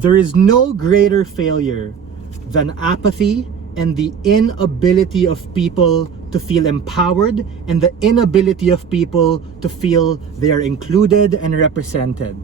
There is no greater failure than apathy and the inability of people to feel empowered and the inability of people to feel they are included and represented.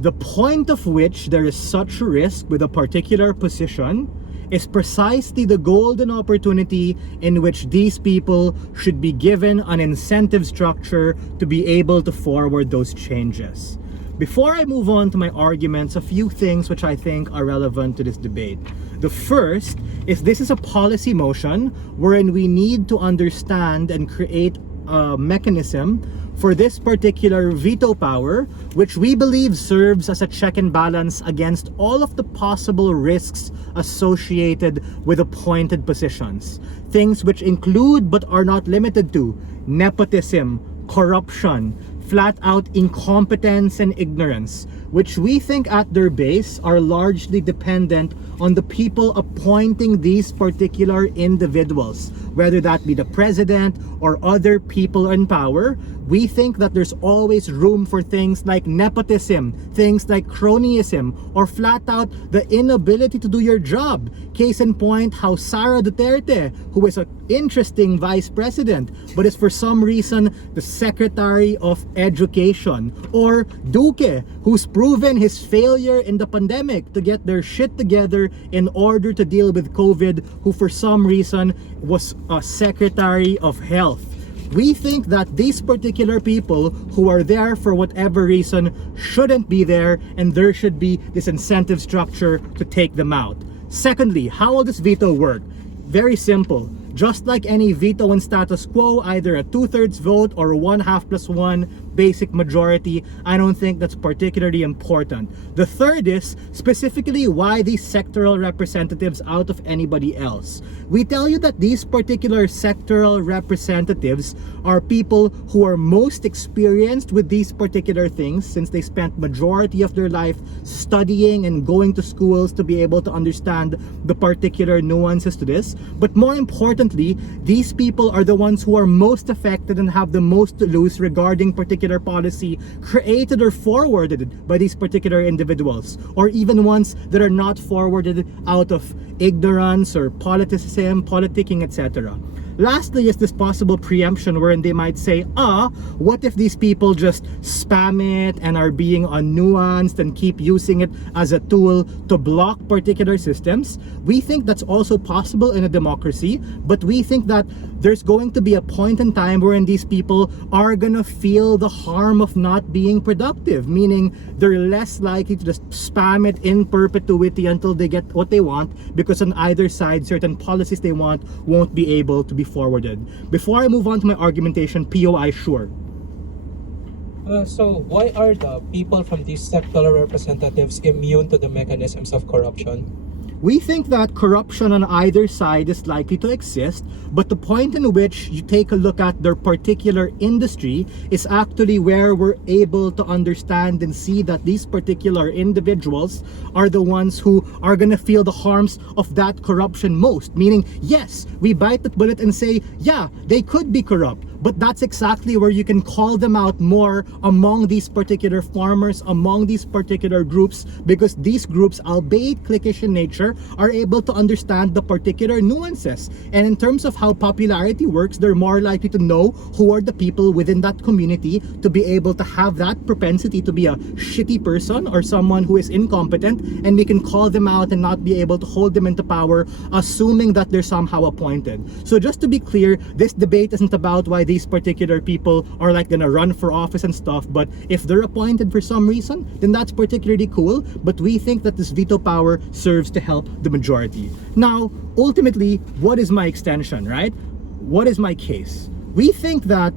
The point of which there is such a risk with a particular position is precisely the golden opportunity in which these people should be given an incentive structure to be able to forward those changes. Before I move on to my arguments, a few things which I think are relevant to this debate. The first is this is a policy motion wherein we need to understand and create a mechanism for this particular veto power, which we believe serves as a check and balance against all of the possible risks associated with appointed positions. Things which include but are not limited to nepotism, corruption, flat out incompetence and ignorance, which we think at their base are largely dependent on the people appointing these particular individuals, whether that be the president or other people in power. We think that there's always room for things like nepotism, things like cronyism, or flat out the inability to do your job. Case in point, how Sara Duterte, who is an interesting vice president, but is for some reason the Secretary of Education, or Duque, who's proven his failure in the pandemic to get their shit together in order to deal with COVID, who for some reason was a Secretary of Health. We think that these particular people who are there for whatever reason shouldn't be there, and there should be this incentive structure to take them out. Secondly, how will this veto work? Very simple. Just like any veto in status quo, either a 2/3 vote or 1/2+1 basic majority, I don't think that's particularly important. The third is specifically why these sectoral representatives out of anybody else. We tell you that these particular sectoral representatives are people who are most experienced with these particular things, since they spent majority of their life studying and going to schools to be able to understand the particular nuances to this. But more importantly, these people are the ones who are most affected and have the most to lose regarding particular policy created or forwarded by these particular individuals, or even ones that are not forwarded out of ignorance or politicking, etc. Lastly is this possible preemption wherein they might say, what if these people just spam it and are being unnuanced and keep using it as a tool to block particular systems? We think that's also possible in a democracy, but we think that there's going to be a point in time wherein these people are gonna feel the harm of not being productive, meaning they're less likely to just spam it in perpetuity until they get what they want, because on either side, certain policies they want won't be able to be forwarded. Before I move on to my argumentation, POI, sure. So why are the people from these sectoral representatives immune to the mechanisms of corruption? We think that corruption on either side is likely to exist, but the point in which you take a look at their particular industry is actually where we're able to understand and see that these particular individuals are the ones who are going to feel the harms of that corruption most. Meaning, yes, we bite the bullet and say, yeah, they could be corrupt, but that's exactly where you can call them out more among these particular farmers, among these particular groups, because these groups, albeit cliquish in nature, are able to understand the particular nuances. And in terms of how popularity works, they're more likely to know who are the people within that community to be able to have that propensity to be a shitty person or someone who is incompetent, and we can call them out and not be able to hold them into power, assuming that they're somehow appointed. So just to be clear, this debate isn't about why these particular people are like gonna run for office and stuff, but if they're appointed for some reason, then that's particularly cool. But we think that this veto power serves to help the majority. Now, ultimately, what is my extension, right? What is my case? We think that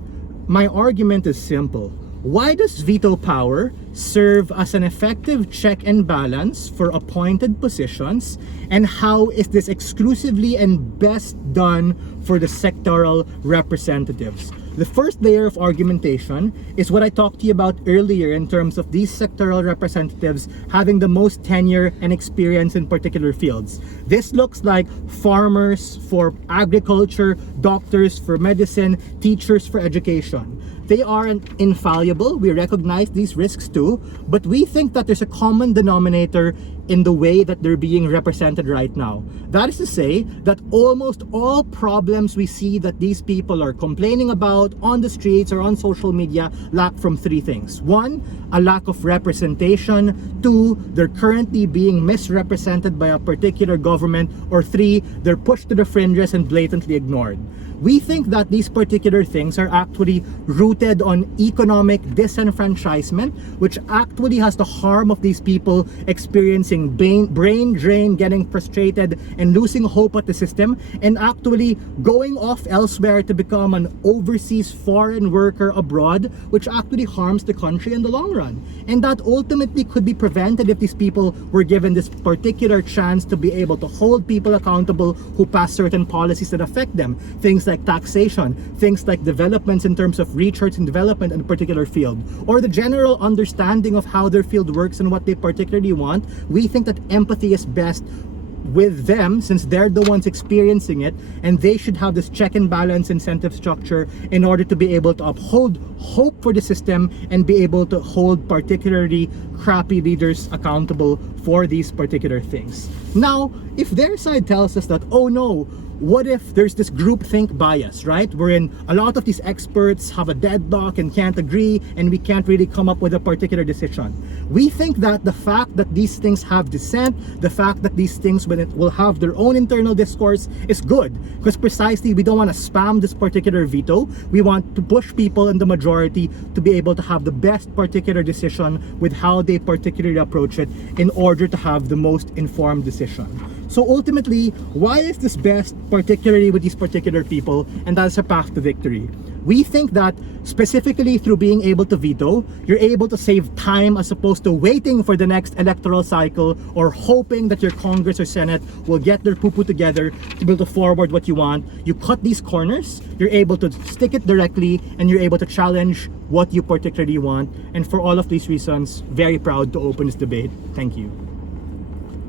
my argument is simple. Why does veto power serve as an effective check and balance for appointed positions, and how is this exclusively and best done for the sectoral representatives? The first layer of argumentation is what I talked to you about earlier in terms of these sectoral representatives having the most tenure and experience in particular fields. This looks like farmers for agriculture, doctors for medicine, teachers for education. They aren't infallible. We recognize these risks too, but we think that there's a common denominator in the way that they're being represented right now. That is to say that almost all problems we see that these people are complaining about on the streets or on social media lack from three things. One, a lack of representation. Two, they're currently being misrepresented by a particular government. Or three, they're pushed to the fringes and blatantly ignored. We think that these particular things are actually rooted on economic disenfranchisement, which actually has the harm of these people experiencing brain drain, getting frustrated, and losing hope at the system, and actually going off elsewhere to become an overseas foreign worker abroad, which actually harms the country in the long run. And that ultimately could be prevented if these people were given this particular chance to be able to hold people accountable who pass certain policies that affect them. Things like taxation, things like developments in terms of research and development in a particular field, or the general understanding of how their field works and what they particularly want. We think that empathy is best with them, since they're the ones experiencing it, and they should have this check and balance incentive structure in order to be able to uphold hope for the system and be able to hold particularly crappy leaders accountable for these particular things. Now, if their side tells us that, oh no, what if there's this groupthink bias, right? Wherein a lot of these experts have a deadlock and can't agree, and we can't really come up with a particular decision. We think that the fact that these things have dissent, the fact that these things will have their own internal discourse is good, because precisely we don't want to spam this particular veto. We want to push people in the majority to be able to have the best particular decision with how they particularly approach it in order to have the most informed decision. So ultimately, why is this best, particularly with these particular people? And that's a path to victory. We think that specifically through being able to veto, you're able to save time as opposed to waiting for the next electoral cycle or hoping that your Congress or Senate will get their poo-poo together to be able to forward what you want. You cut these corners, you're able to stick it directly, and you're able to challenge what you particularly want. And for all of these reasons, very proud to open this debate. Thank you.